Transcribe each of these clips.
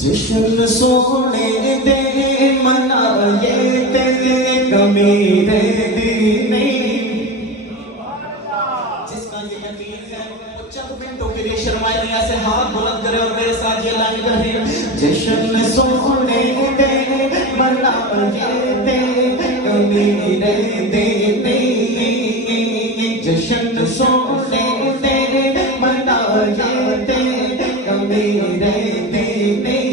جشن سونے دے منائے تیرے کمی رہتی نہیں. جس کا یہ یقین ہے وہ چند منٹوں کے لیے شرمائے نہیں، ایسے ہاتھ بلند کرے اور میرے ساتھ یہ لائن کہے. جشن سونے دے منائے تیرے کمی رہتی نہیں. جشن سونے دے منائے تیرے کمی رہتی نہیں.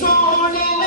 سونے